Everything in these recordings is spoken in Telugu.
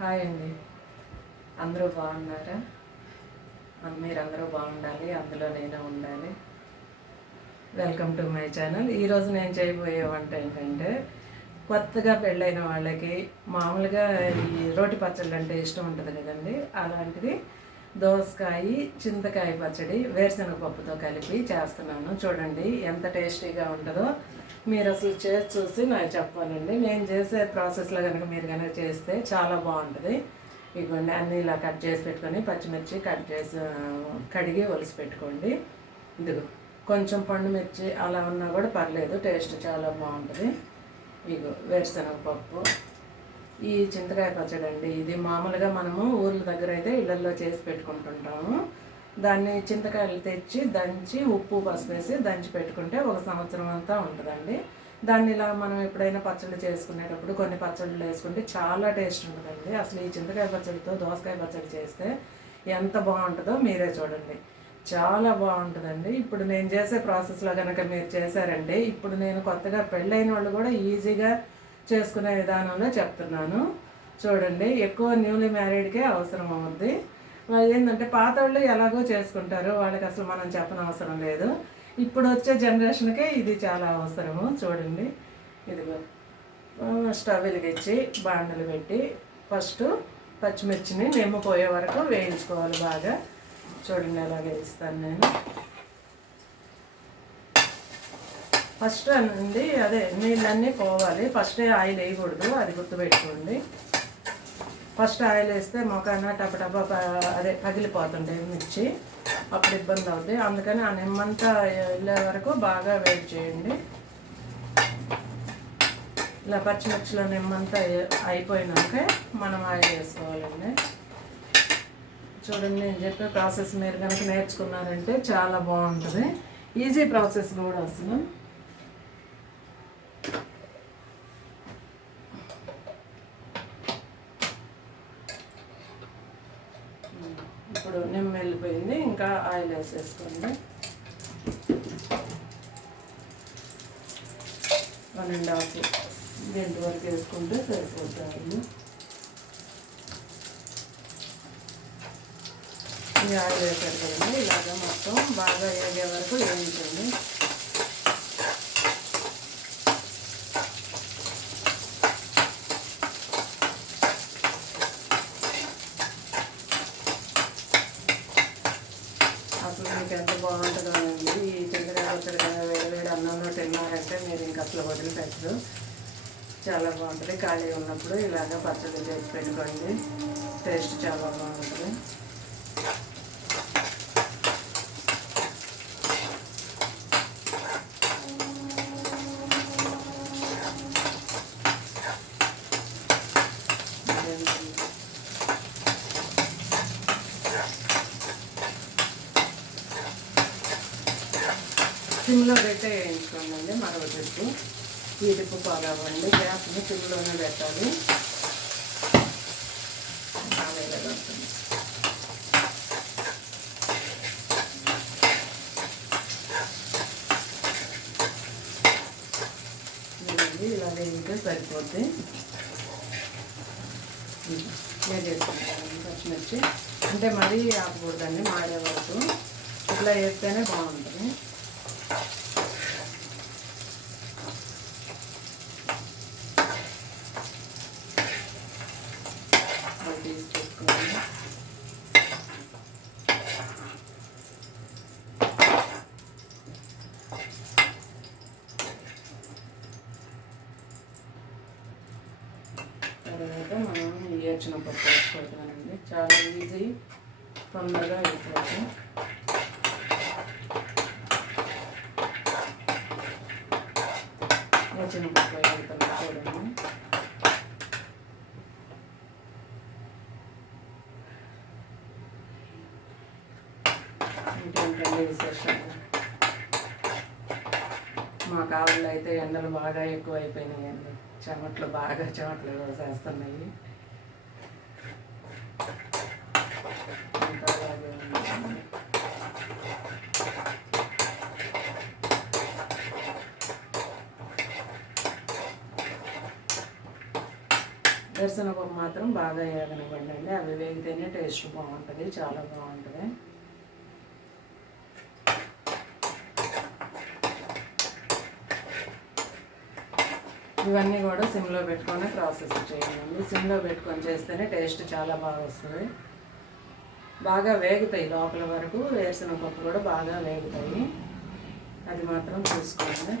హాయ్ అండి. అందరూ బాగున్నారా? మీరందరూ బాగుండాలి, అందులో నేను ఉండాలి. Welcome to my channel. ఈరోజు నేను చేయబోయే వంట ఏంటంటే, కొత్తగా పెళ్ళైన వాళ్ళకి మామూలుగా ఈ రోటి పచ్చళ్ళు అంటే ఇష్టం ఉంటుంది కదండి. అలాంటిది దోసకాయ చింతకాయ పచ్చడి వేరుశనగపప్పుతో కలిపి చేస్తున్నాను. చూడండి ఎంత టేస్టీగా ఉంటుందో. మీరు అసలు చేసి చూసి నాకు చెప్పాలండి. నేను చేసే ప్రాసెస్లో కనుక మీరు కనుక చేస్తే చాలా బాగుంటుంది. ఇదిగోండి అన్నీ ఇలా కట్ చేసి పెట్టుకొని పచ్చిమిర్చి కట్ చేసి కడిగి ఒలిసి పెట్టుకోండి. ఇదిగో కొంచెం పండు మిర్చి అలా ఉన్నా కూడా పర్లేదు, టేస్ట్ చాలా బాగుంటుంది. ఇదిగో వేరుశనగపప్పు, ఈ చింతకాయ పచ్చడి అండి. ఇది మామూలుగా మనము ఊర్ల దగ్గర అయితే ఇళ్ళల్లో చేసి పెట్టుకుంటుంటాము. దాన్ని చింతకాయలు తెచ్చి దంచి ఉప్పు పసుపు వేసి దంచి పెట్టుకుంటే ఒక సంవత్సరం అంతా ఉంటుందండి. దాన్ని ఇలా మనం ఎప్పుడైనా పచ్చళ్ళు చేసుకునేటప్పుడు కొన్ని పచ్చళ్ళు వేసుకుంటే చాలా టేస్ట్ ఉంటుందండి. అసలు ఈ చింతకాయ పచ్చడితో దోసకాయ పచ్చడి చేస్తే ఎంత బాగుంటుందో మీరే చూడండి. చాలా బాగుంటుందండి. ఇప్పుడు నేను చేసే ప్రాసెస్లో కనుక మీరు చేశారంటే, ఇప్పుడు నేను కొత్తగా పెళ్ళైన వాళ్ళు కూడా ఈజీగా చేసుకునే విధానంలో చెప్తున్నాను. చూడండి, ఎక్కువ న్యూలీ మ్యారీడ్కే అవసరం అవుద్ది. ఏంటంటే పాత వాళ్ళు ఎలాగో చేసుకుంటారు, వాళ్ళకి అసలు మనం చెప్పనవసరం లేదు. ఇప్పుడు వచ్చే జనరేషన్కే ఇది చాలా అవసరము. చూడండి, ఇదిగో స్టవ్ వెలిగించి బాండలు పెట్టి ఫస్ట్ పచ్చిమిర్చిని నిమ్మపోయే వరకు వేయించుకోవాలి బాగా. చూడండి ఎలా వేయిస్తాను నేను. ఫస్ట్ అండి అదే నీళ్ళన్నీ పోవాలి. ఫస్టే ఆయిల్ వేయకూడదు, అది గుర్తుపెట్టుకోండి. ఫస్ట్ ఆయిల్ వేస్తే మొఖాన టపటప అదే పగిలిపోతుండే మిర్చి, అప్పుడు ఇబ్బంది అవుతుంది. అందుకని ఆ నిమ్మంతా వెళ్ళే వరకు బాగా వెయిట్ చేయండి. ఇలా పచ్చిమిర్చిలో నిమ్మంతా అయిపోయినాక మనం ఆయిల్ వేసుకోవాలండి. చూడండి, నేను చెప్పే ప్రాసెస్ మీరు కనుక నేర్చుకున్నారంటే చాలా బాగుంటుంది. ఈజీ ప్రాసెస్ కూడా అసలు. ఇప్పుడు నిమ్మ వెళ్ళిపోయింది, ఇంకా ఆయిల్ వేసేసుకోండి. 1.5 గంట వరకు వేసుకుంటే సరిపోతుంది. ఈ ఆయిల్ వేసారు కదండి, ఇలాగ మొత్తం బాగా వేగే వరకు వేయించండి. అసలు మీకు ఎంత బాగుంటుందో అండి. ఈ చింతకాయ పచ్చడి వేడి అన్నంలో తిన్నారంటే మీరు ఇంకా అసలు వదిలిపెట్టరు. చాలా బాగుంటుంది. ఖాళీ ఉన్నప్పుడు ఇలాగ పచ్చడి చేసి పెట్టుకోండి, టేస్ట్ చాలా బాగుంటుంది. సిమ్లో పెట్టే వేయించుకోండి మరొక ట్రిప్పు. ఈ ట్రిప్పు ఫాలో అవ్వండి. గ్యాస్ని సిమ్లోనే పెట్టాలి. ఇలా వేయింటే సరిపోద్ది. వేసుకుంటాను పచ్చిమిర్చి, అంటే మరీ ఆపకూడదండి, మాడే వరకు ఇట్లా వేస్తేనే బాగుంటుంది. తర్వాత మనం వేరుశనగపప్పు వేసుకుంటున్నానండి. చాలా ఈజీ, తొందరగా అయిపోతుంది. వేరుశనగపప్పు వేస్తాను చూడండి. ఇంకేంటండి విశేషాలు? మా కావుల్లో అయితే ఎండలు బాగా ఎక్కువ అయిపోయినాయండి. చెమటలు వేసేస్తున్నాయి. ఇంకా అలాగే ఉంది. వేరుశనగపప్పు మాత్రం బాగా వేగనివ్వండి అండి, అవి వేగితేనే టేస్ట్ బాగుంటుంది, చాలా బాగుంటుంది. ఇవన్నీ కూడా సిమ్లో పెట్టుకొని ప్రాసెస్ చేయండి. సిమ్లో పెట్టుకొని చేస్తేనే టేస్ట్ చాలా బాగా వస్తుంది. బాగా వేగుతాయి లోపల వరకు, వేరుశనగపప్పు కూడా బాగా వేగుతాయి, అది మాత్రం చూసుకోండి.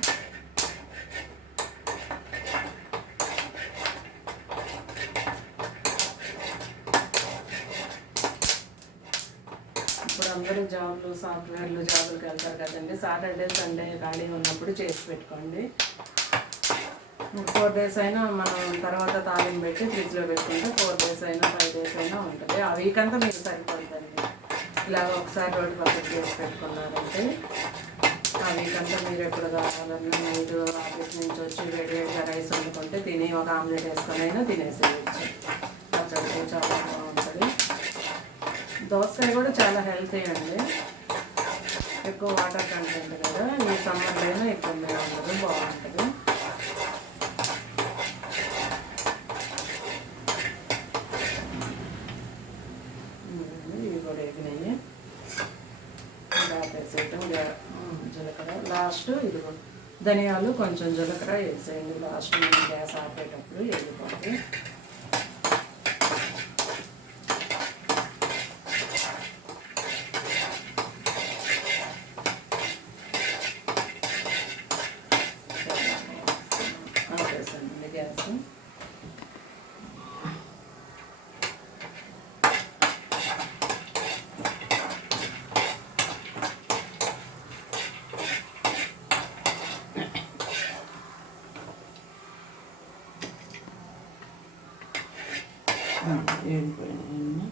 ఇప్పుడు అందరూ జాబ్లు, సాఫ్ట్వేర్లు, జాబులకు వెళ్తారు కదండి. సాటర్డే సండే ఖాళీ ఉన్నప్పుడు చేసి పెట్టుకోండి. 4 days అయినా మనం తర్వాత తాలింపు పెట్టి ఫ్రిడ్జ్లో పెట్టుకుంటే 4 days అయినా 5 days అయినా ఉంటుంది. ఆ వీక్ అంతా మీకు సరిపోతుందండి. ఇలా ఒకసారి రోడ్డు పక్కన చేసి పెట్టుకున్నారంటే ఆ వీక్ అంతా మీరు ఎప్పుడు కావాలన్నా నైట్ ఆఫీస్ నుంచి వచ్చి వేడివేడిగా రైస్ వండుకుంటే తిని ఒక ఆమ్లెట్ వేసుకొని అయినా తినేసేయచ్చు. పచ్చడి చాలా బాగుంటుంది. దోసకాయ కూడా చాలా హెల్తీ అండి, ఎక్కువ వాటర్ కంటెంట్ కదా, ఈ సమ్మర్లో అయినా ఇబ్బంది ఉండదు, బాగుంటుంది. ఇవి కూడా ఎగినాయి, వేసేయటం. జీలకర్ర లాస్ట్, ఇది ధనియాలు కొంచెం జీలకర్ర వేసేయండి లాస్ట్, మనం గ్యాస్ ఆపేటప్పుడు వేగిపోతుంది. ఆపేసండి గ్యాస్. ఏడిపోయినాయి.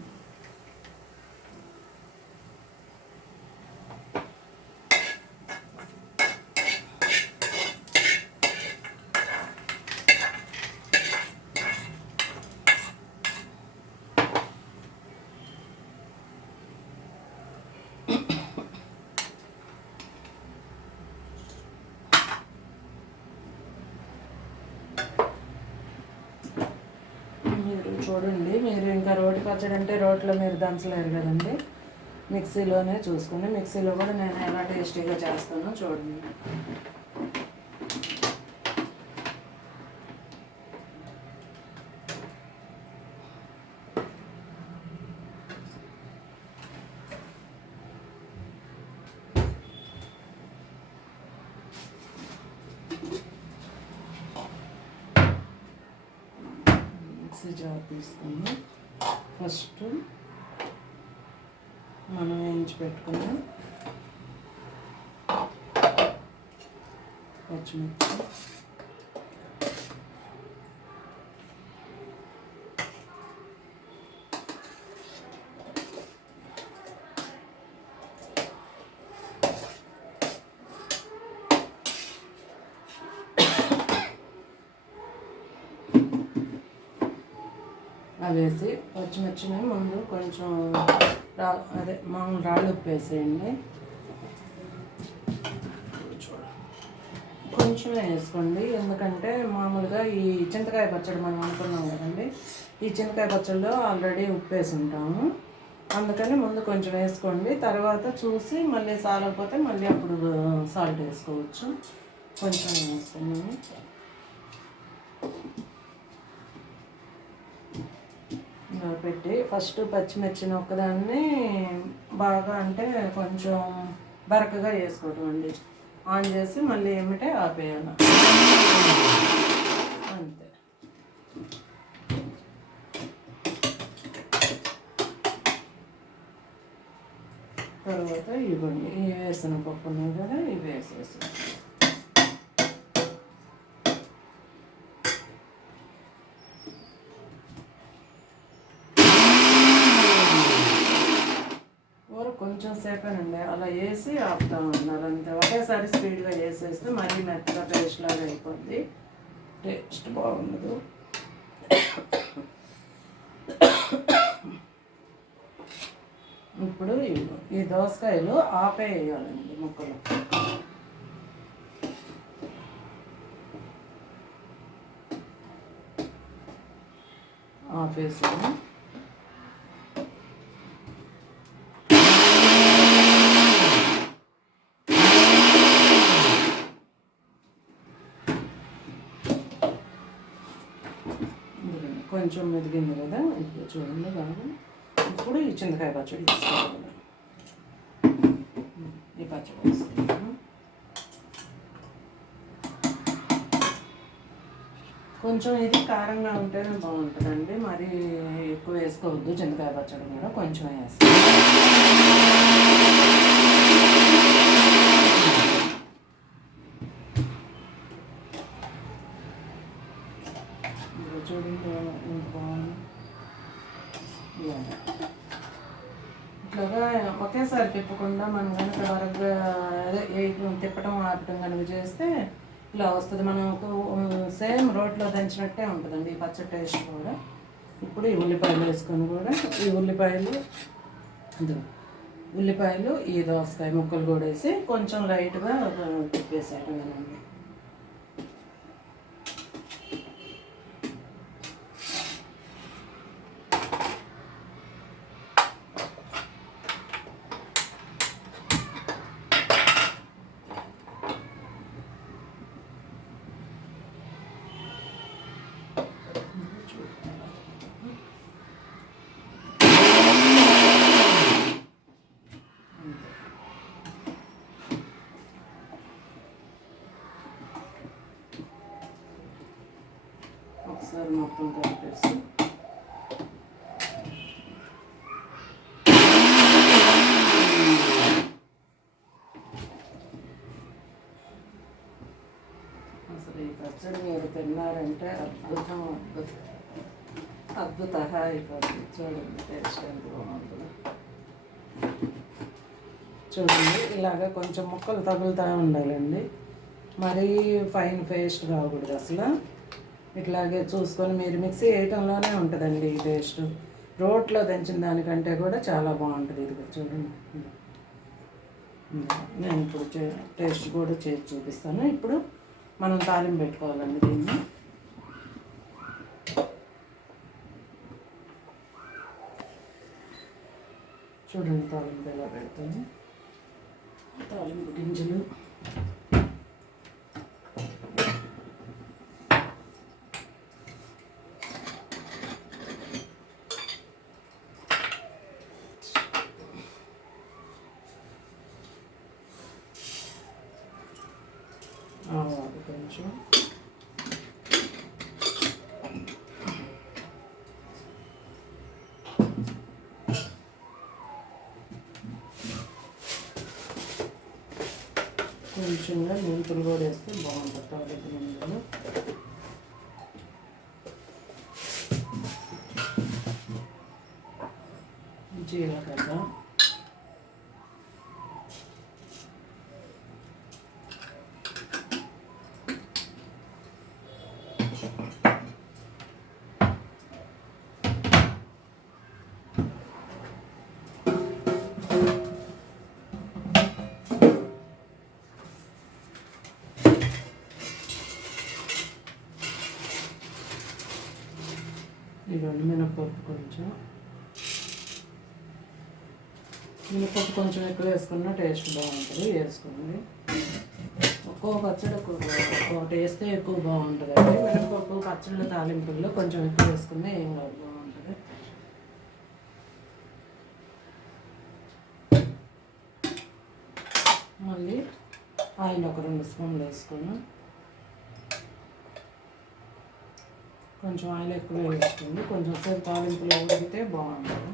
మీరు చూడండి, మీరు ఇంకా రోటి పచ్చడి అంటే రోట్లో మీరు దంచలేరు కదండి, మిక్సీలోనే చూసుకుని, మిక్సీలో కూడా నేను ఎలా టేస్టీగా చేస్తానో చూడండి. మిక్సీ జార్ తీసుకుని ఫస్ట్ మనం వేయించి పెట్టుకుని పచ్చిమిర్చి, అవి వేసి పచ్చిమిర్చిని ముందు కొంచెం మామూలు రాళ్ళు ఉప్పు వేసేయండి, కొంచెం వేసుకోండి. ఎందుకంటే మామూలుగా ఈ చింతకాయ పచ్చడి మనం అనుకున్నాం కదండి, ఈ చింతకాయ పచ్చడిలో ఆల్రెడీ ఉప్పు వేసి ఉంటాము, అందుకని ముందు కొంచెం వేసుకోండి. తర్వాత చూసి మళ్ళీ సాలకపోతే మళ్ళీ అప్పుడు సాల్ట్ వేసుకోవచ్చు. కొంచెం వేస్తున్నాము. పెట్టి ఫస్ట్ పచ్చిమిర్చిని ఒక్కదాన్ని బాగా అంటే కొంచెం బరకగా వేసుకోవటం అండి, ఆన్ చేసి మళ్ళీ ఏమిటే ఆపేయాలి, అంతే. తర్వాత ఇవ్వండి, ఇవి వేసిన పప్పు ఉన్నాయి కదా, ఇవి వేసేసి కొంచెం సేపేనండి అలా వేసి ఆపుతామన్నారు, అంతే. ఒకేసారి స్పీడ్గా వేసేస్తే మరీ మెత్తగా పేస్ట్ లాగా అయిపోద్ది, టేస్ట్ బాగుండదు. ఇప్పుడు ఈ దోసకాయలు ఆపేయాలండి ముక్కలు. ఆఫ్ వేసాను. కొంచెం మెదిగింది కదా, ఇప్పుడు చూడండి బాగా. ఇప్పుడు ఈ చింతకాయ పచ్చడి తీసుకోవాలి. ఈ పచ్చడి వేస్తున్నాను. కొంచెం ఇది కారంగా ఉంటేనే బాగుంటుందండి, మరి ఎక్కువ వేసుకోవద్దు. చింతకాయ పచ్చడి కూడా కొంచెం వేస్తాను. చూడండి ఎంత బాగుంది. ఇట్లాగా ఒకేసారి తిప్పకుండా మనం కనుక వరగ్గా అదే తిప్పటం ఆపటం కనుక చేస్తే ఇలా వస్తుంది. మనకు సేమ్ రోట్లో దంచినట్టే ఉంటుందండి ఈ పచ్చడి టేస్ట్ కూడా. ఇప్పుడు ఈ ఉల్లిపాయలు వేసుకొని కూడా ఈ ఉల్లిపాయలు ఈ దోసకాయ ముక్కలు కూడా వేసి కొంచెం లైట్గా తిప్పేసారు కదండి. ఒకసారి మొత్తం కలిపేసి అసలు ఈ పచ్చడి మీరు తిన్నారంటే అద్భుత అయిపోతుంది. చూడండి టేస్ట్ ఎంత బాగుంటుంది. చూడండి ఇలాగ కొంచెం ముక్కలు తగులుతూ ఉండాలండి, మరీ ఫైన్ పేస్ట్ కాకూడదు అసలు. ఇట్లాగే చూసుకొని మీరు మిక్సీ వేయటంలోనే ఉంటుందండి ఈ టేస్ట్. రోట్లో దంచిన దానికంటే కూడా చాలా బాగుంటుంది. ఇది చూడండి, నేను ఇప్పుడు టేస్ట్ కూడా చేసి చూపిస్తాను. ఇప్పుడు మనం తాలింపు పెట్టుకోవాలండి దీన్ని. చూడండి తాలింపు ఎలా పెడతాను. తాలింపు గింజలు, ఆవాలు కొంచెం, కొంచెంగా మెంతులు కూడా వేస్తే బాగుంటుంది తాలింపు గింజలు. జీలకర్ర, ఇవన్నీ మినపప్పు కొంచెం. మినపప్పు కొంచెం ఎక్కువ వేసుకున్న టేస్ట్ బాగుంటుంది, వేసుకోండి. ఒక్కో పచ్చడి ఒక్కొక్కటి వేస్తే ఎక్కువ బాగుంటుందండి. మినపప్పు పచ్చళ్ళ తాలింపుల్లో కొంచెం ఎక్కువ వేసుకునే ఏం కాదు, బాగుంటుంది. మళ్ళీ ఆయిల్ ఒక 2 స్పూన్లు వేసుకుని, కొంచెం ఆయిల్ ఎక్కువ వేసుకోండి. కొంచెం సేపు తాలింపులో ఉడికితే బాగుంటుంది.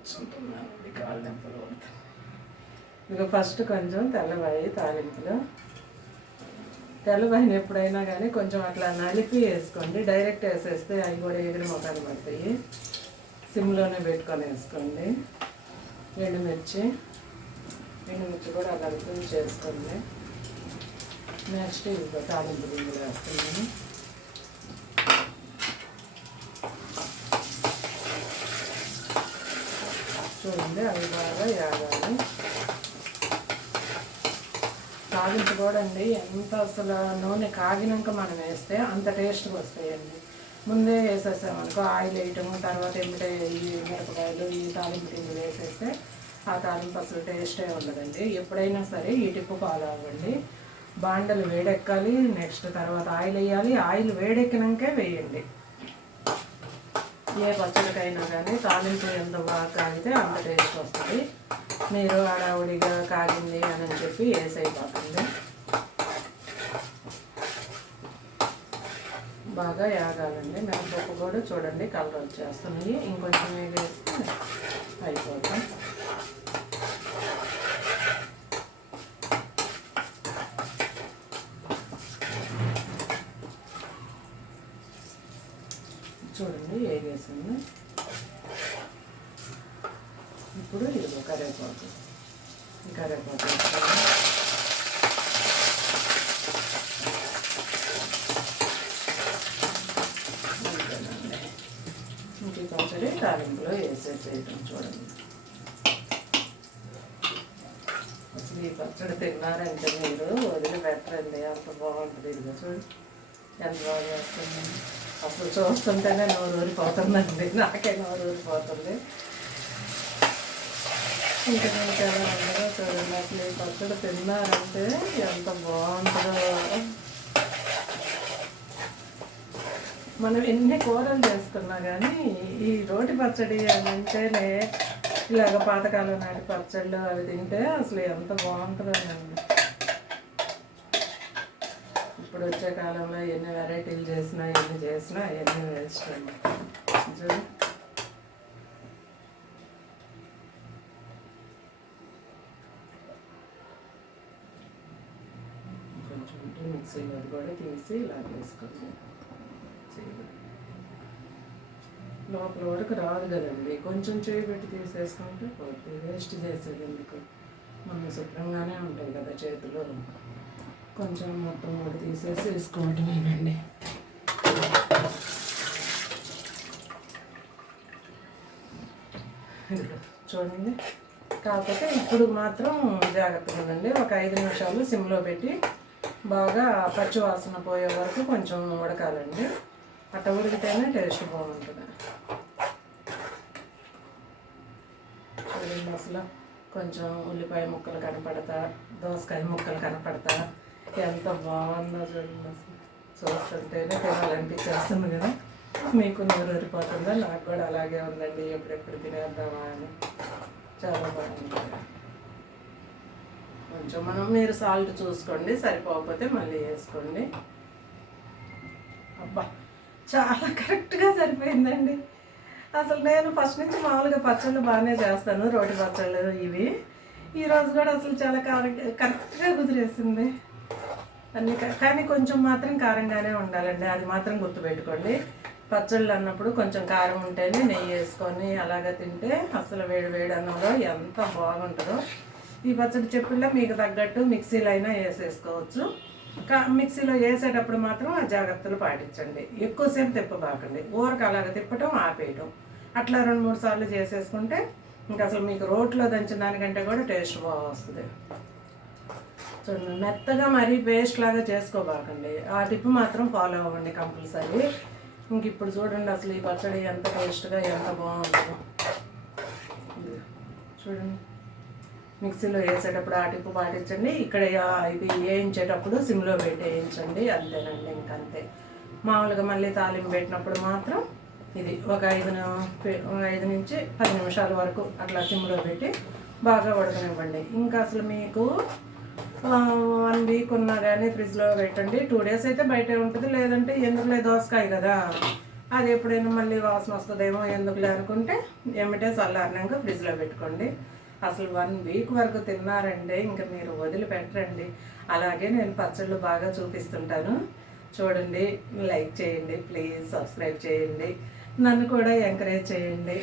కూర్చుంటున్నాను, కాళ్ళు నొప్పులు పడుతుంది. ఇక ఫస్ట్ కొంచెం తెల్లవాయి తాలింపులో, తెల్లవాయిని ఎప్పుడైనా కానీ కొంచెం అట్లా నలిపి వేసుకోండి. డైరెక్ట్ వేసేస్తే అవి కూడా ఎగిరి మొఖాలు పడతాయి. సిమ్లోనే పెట్టుకొని వేసుకోండి. ఎండుమిర్చి కూడా అలా అర్థం చేసుకోండి. నెక్స్ట్ ఇదిగో తాలింపు గింజలు వేస్తున్నాను. చూడండి, అవి బాగా యాగాలి. తాలింపు కూడా అండి ఎంత అసలు నూనె కాగినాక మనం వేస్తే అంత టేస్ట్గా వస్తాయండి. ముందే వేసేసామనుకో ఆయిల్ వేయటము, తర్వాత ఎంపిట ఈ మిరపకాయలు ఈ తాలింపు గింజలు వేసేస్తే ఆ తాలింపు అసలు టేస్టే ఉండదండి. ఎప్పుడైనా సరే ఈ టిప్పు ఫాలో అవ్వండి. బాండలు వేడెక్కాలి, నెక్స్ట్ తర్వాత ఆయిల్ వేయాలి. ఆయిల్ వేడెక్కినాకే వేయండి. ఏ పచ్చడికైనా కానీ తాలింపు ఎంత బాగా కాగితే అంత టేస్ట్ వస్తుంది. మీరు హడావుడిగా కాగింది అని చెప్పి వేసైపోతుంది. బాగా యాగాలండి. మినపప్పు కూడా చూడండి కలర్ వచ్చేస్తున్నాయి. ఇంకొంచెం వేస్తే అయిపోతాం. చూడండి వేగేసింది. ఇప్పుడు ఇది కరివేపాకు, ఇంక పచ్చడి తాలింపులో వేసేసేయటం. చూడండి, అసలు ఈ పచ్చడి తిన్నారంటే మీరు వదిలిపెట్టరండి, అంత బాగుంటుంది. ఇదిగో చూడండి ఎంత బాగా వేస్తుంది. అసలు చూస్తుంటేనే నోరు ఊరిపోతుందండి, నాకే నోరు ఊరిపోతుంది. ఇంకా మీకు ఎలా ఉండదో చూడండి. అసలు ఈ పచ్చడి తిన్నారంటే ఎంత బాగుంటుందో. మనం ఎన్ని కూరలు చేసుకున్నా కానీ ఈ రోటి పచ్చడి అని అంటేనే ఇలాగ పాతకాలం నాటి పచ్చళ్ళు అవి తింటే అసలు ఎంత బాగుంటుందోనండి. ఇప్పుడు వచ్చే కాలంలో ఎన్ని వెరైటీలు చేసినా ఎన్ని చేసినా అవన్నీ వేస్ట్ అండి. కొంచెం మిక్సీలో కూడా తీసి ఇలా వేసుకోండి. లోపల వరకు రాదు కదండి, కొంచెం చేయి పెట్టి తీసేసుకుంటే పోతే వేస్ట్ చేసేది ఎందుకు. మనం శుభ్రంగానే ఉంటాయి కదా చేతిలో. కొంచెం మొత్తం కూడా తీసేసి వేసుకోవటమేనండి. చూడండి, కాకపోతే ఇప్పుడు మాత్రం జాగ్రత్తగా ఉండండి. ఒక 5 నిమిషాలు సిమ్లో పెట్టి బాగా పచ్చివాసన పోయే వరకు కొంచెం ఉడకాలండి. అట్ట ఉడికితేనే టేస్ట్ బాగుంటుంది. చూడండి, అసలు కొంచెం ఉల్లిపాయ ముక్కలు కనపడతా, దోసకాయ ముక్కలు కనపడతా ఎంత బాగుందో చూడండి. అసలు చూస్తుంటేనే తినాలనిపించేస్తుంది కదా. మీకు నూరు ఊరిపోతుందో, నాకు కూడా అలాగే ఉందండి. ఎప్పుడెప్పుడు తినేద్దామా అని. చాలా బాగుంది. కొంచెం మీరు సాల్ట్ చూసుకోండి, సరిపోకపోతే మళ్ళీ వేసుకోండి. అబ్బా, చాలా కరెక్ట్గా సరిపోయిందండి. అసలు నేను ఫస్ట్ నుంచి మామూలుగా పచ్చళ్ళు బాగానే చేస్తాను, రోటి పచ్చళ్ళు ఇవి. ఈరోజు కూడా అసలు చాలా కరెక్ట్గా కుదిరేసింది అన్ని. కానీ కొంచెం మాత్రం కారంగానే ఉండాలండి, అది మాత్రం గుర్తుపెట్టుకోండి. పచ్చళ్ళు అన్నప్పుడు కొంచెం కారం ఉంటేనే నెయ్యి వేసుకొని అలాగ తింటే అసలు వేడి వేడి అన్నంలో ఎంత బాగుంటుందో. ఈ పచ్చడి చెప్పుల్లో మీకు తగ్గట్టు మిక్సీలో అయినా వేసేసుకోవచ్చు. మిక్సీలో వేసేటప్పుడు మాత్రం ఆ జాగ్రత్తలు పాటించండి. ఎక్కువసేపు తిప్పబాకండి, ఊరకు అలాగ తిప్పటం ఆపేయటం. అట్లా 2-3 సార్లు చేసేసుకుంటే ఇంకా అసలు మీకు రోట్లో దంచిన దానికంటే కూడా టేస్ట్ బాగా వస్తుంది. చూడండి, మెత్తగా మరీ పేస్ట్ లాగా చేసుకోబాకండి. ఆ టిప్ మాత్రం ఫాలో అవ్వండి కంపల్సరీ. ఇంక ఇప్పుడు చూడండి అసలు ఈ పచ్చడి ఎంత టేస్ట్గా ఎంత బాగుంటుందో. చూడండి, మిక్సీలో వేసేటప్పుడు ఆ టిప్పు పాటించండి. ఇక్కడ ఇది వేయించేటప్పుడు సిమ్లో పెట్టి వేయించండి. అంతేనండి, ఇంకంతే. మామూలుగా మళ్ళీ తాలింపు పెట్టినప్పుడు మాత్రం ఇది ఒక 5 నుంచి 10 నిమిషాల వరకు అట్లా సిమ్లో పెట్టి బాగా ఉడకనివ్వండి. ఇంకా అసలు మీకు 1 వీక్ ఉన్నా కానీ ఫ్రిడ్జ్లో పెట్టండి. 2 డేస్ అయితే బయటే ఉంటుంది. లేదంటే ఎందుకులే దోసకాయ కదా అది ఎప్పుడైనా మళ్ళీ వాసన వస్తుందేమో ఎందుకులే అనుకుంటే ఏమిటే చల్లారినాక ఫ్రిడ్జ్లో పెట్టుకోండి. అసలు 1 వీక్ వరకు తిన్నారంటే ఇంకా మీరు వదిలిపెట్టరండి. అలాగే నేను పచ్చళ్ళు బాగా చూపిస్తుంటాను, చూడండి. లైక్ చేయండి, ప్లీజ్ సబ్స్క్రైబ్ చేయండి, నన్ను కూడా ఎంకరేజ్ చేయండి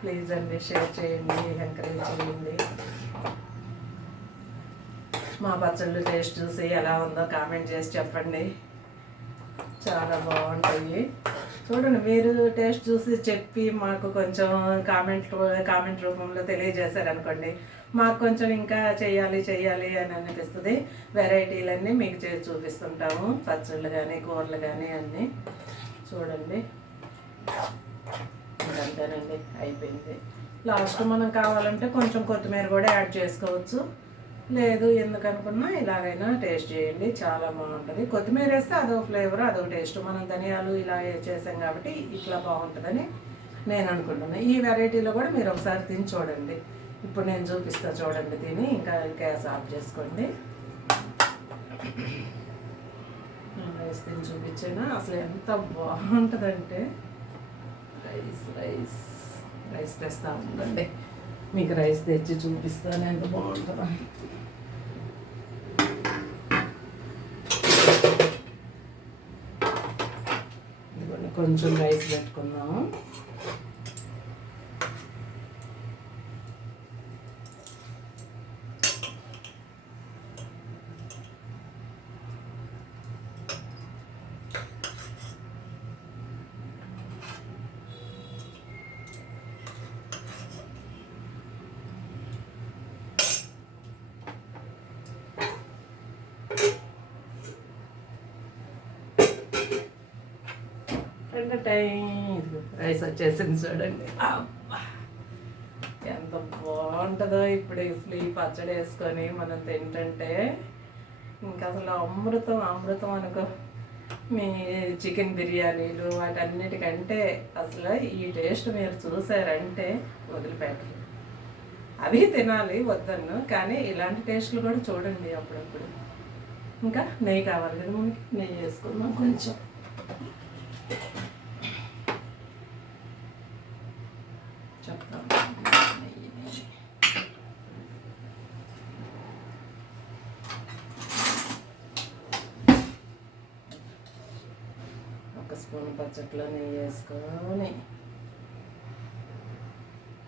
ప్లీజ్ అండి. షేర్ చేయండి, ఎంకరేజ్ చేయండి. మా పచ్చళ్ళు టేస్ట్ చూసి ఎలా ఉందో కామెంట్ చేసి చెప్పండి. చాలా బాగుంటాయి. చూడండి, మీరు టేస్ట్ చూసి చెప్పి మాకు కొంచెం కామెంట్ రూపంలో తెలియజేశారనుకోండి, మాకు కొంచెం ఇంకా చెయ్యాలి అని అనిపిస్తుంది. వెరైటీలన్నీ మీకు చేసి చూపిస్తుంటాము, పచ్చళ్ళు కానీ కూరలు కానీ అన్నీ. చూడండి, అంతేనండి, అయిపోయింది. లాస్ట్ మనం కావాలంటే కొంచెం కొత్తిమీర కూడా యాడ్ చేసుకోవచ్చు, లేదు ఎందుకనుకున్నా ఇలాగైనా టేస్ట్ చేయండి, చాలా బాగుంటుంది. కొత్తిమీర వేస్తే అదో ఫ్లేవర్, అదో టేస్ట్. మనం ధనియాలు ఇలా చేసాం కాబట్టి ఇట్లా బాగుంటుందని నేను అనుకుంటున్నాను. ఈ వెరైటీలో కూడా మీరు ఒకసారి తిని చూడండి. ఇప్పుడు నేను చూపిస్తా, చూడండి తిని. ఇంకా గ్యాస్ ఆఫ్ చేసుకోండి. రైస్ తిని చూపించాను, అసలు ఎంత బాగుంటుందంటే. రైస్ తెస్తా ఉందండి, మీకు రైస్ తెచ్చి చూపిస్తాను ఎంత బాగుంటుందో. కొంచెం రైస్ పెట్టుకుందాము. రైస్ వచ్చేసింది చూడండి. ఎంత బాగుంటుందో ఇప్పుడు అసలు ఈ పచ్చడి వేసుకొని మనం తింటుంటే ఇంకా అసలు అమృతం అనుకో. మీ చికెన్ బిర్యానీలు వాటన్నిటికంటే అసలు ఈ టేస్ట్ మీరు చూసారంటే వదిలిపెట్టరు. అవి తినాలి వద్దన్ను, కానీ ఇలాంటి టేస్ట్లు కూడా చూడండి అప్పుడప్పుడు. ఇంకా నెయ్యి కావాలి కదా మనకి, నెయ్యి వేసుకుందాం కొంచెం. చెప్తాను, ఒక స్పూన్ పచ్చట్లో నెయ్యి వేసుకొని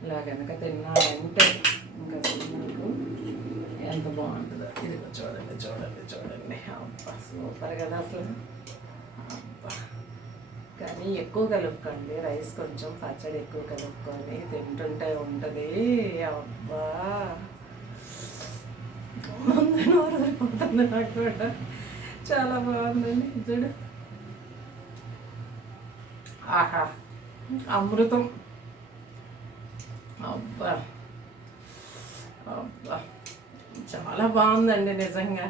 ఇలా కనుక తిన్నాడంటే ఇంకా తిన్నాకు ఎంత బాగుంటుందో. ఇది చూడండి. అబ్బా సూపర్ కదా అసలు. అబ్బా, కానీ ఎక్కువ కలుపుకోండి రైస్, కొంచెం పచ్చడి ఎక్కువ కలుపుకొని తింటుంటే ఉంటుంది. అబ్బా, ముందు నోరు ఊరిపోతుంది నాకు కూడా. చాలా బాగుందండి చూడు. ఆహా, అమృతం. అబ్బా చాలా బాగుందండి నిజంగా.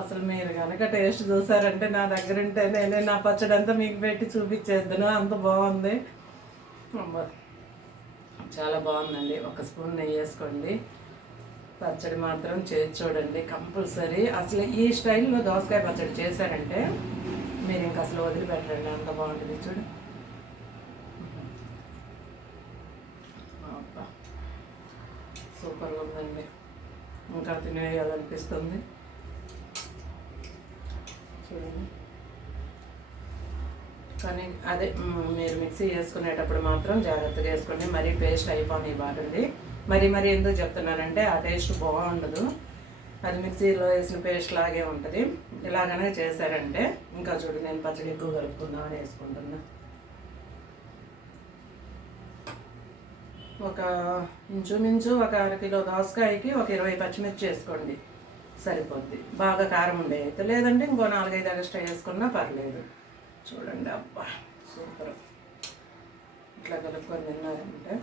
అసలు మీరు కనుక టేస్ట్ చూసారంటే, నా దగ్గర ఉంటే నేనే నా పచ్చడి అంతా మీకు పెట్టి చూపించేద్దును, అంత బాగుంది. చాలా బాగుందండి. ఒక స్పూన్ నెయ్యి వేసుకోండి. పచ్చడి మాత్రం చేసి చూడండి కంపల్సరీ. అసలు ఈ స్టైల్లో దోసకాయ పచ్చడి చేశారంటే మీరు ఇంకా అసలు వదిలిపెట్టరండి, అంత బాగుంటుంది. చూడు, సూపర్గా ఉందండి. ఇంకా తినేయాలనిపిస్తుంది. చూడండి, కానీ అదే మీరు మిక్సీ వేసుకునేటప్పుడు మాత్రం జాగ్రత్తగా వేసుకోండి. మరీ పేస్ట్ అయిపోయి బాగుంది. మరీ ఎందుకు చెప్తున్నానంటే ఆ టేస్ట్ బాగుండదు. అది మిక్సీలో వేసిన పేస్ట్ లాగే ఉంటుంది. ఇలాగనే చేశారంటే ఇంకా చూడు, నేను పచ్చడి ఎక్కువ కలుపుకుందామని వేసుకుంటున్నా. ఒక ఇంచుమించు ఒక 1 కిలో దోసకాయకి ఒక 20 పచ్చిమిర్చి వేసుకోండి, సరిపోద్ది. బాగా కారం ఉండే అయితే, లేదంటే ఇంకో 4-5 ఎక్స్ట్రా వేసుకున్నా పర్లేదు. చూడండి, అబ్బా సూపర్. ఇట్లా కలుపుకొని తిన్నారంటే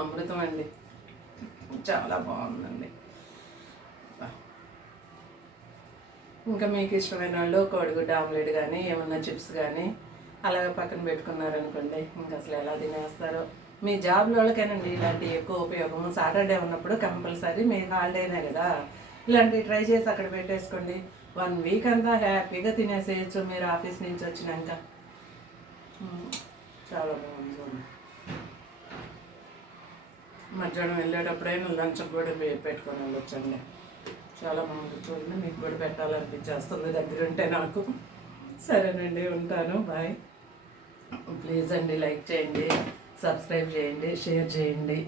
అమృతం అండి. చాలా బాగుందండి. ఇంకా మీకు ఇష్టమైన వాళ్ళు కోడిగుడ్డ ఆమ్లెట్ కానీ ఏమన్నా చిప్స్ కానీ అలాగే పక్కన పెట్టుకున్నారనుకోండి, ఇంకా అసలు ఎలా తినేస్తారో. మీ జాబ్ వాళ్ళకేనండి ఇలాంటి ఎక్కువ ఉపయోగం. సాటర్డే ఉన్నప్పుడు కంపల్సరీ మీ హాలిడేనే కదా, ఇలాంటివి ట్రై చేసి అక్కడ పెట్టేసుకోండి. 1 వీక్ అంతా హ్యాపీగా తినేసేయచ్చు మీరు ఆఫీస్ నుంచి వచ్చినాక. చాలా బాగుంది చూడండి. మధ్యాహ్నం వెళ్ళేటప్పుడైనా లంచ్ కూడా పెట్టుకొని వెళ్ళొచ్చండి. చాలా బాగుంది చూడండి. మీకు కూడా పెట్టాలనిపించేస్తుంది దగ్గరుంటే నాకు. సరేనండి, ఉంటాను. బాయ్. ప్లీజ్ అండి, లైక్ చేయండి, సబ్స్క్రైబ్ చేయండి, షేర్ చేయండి.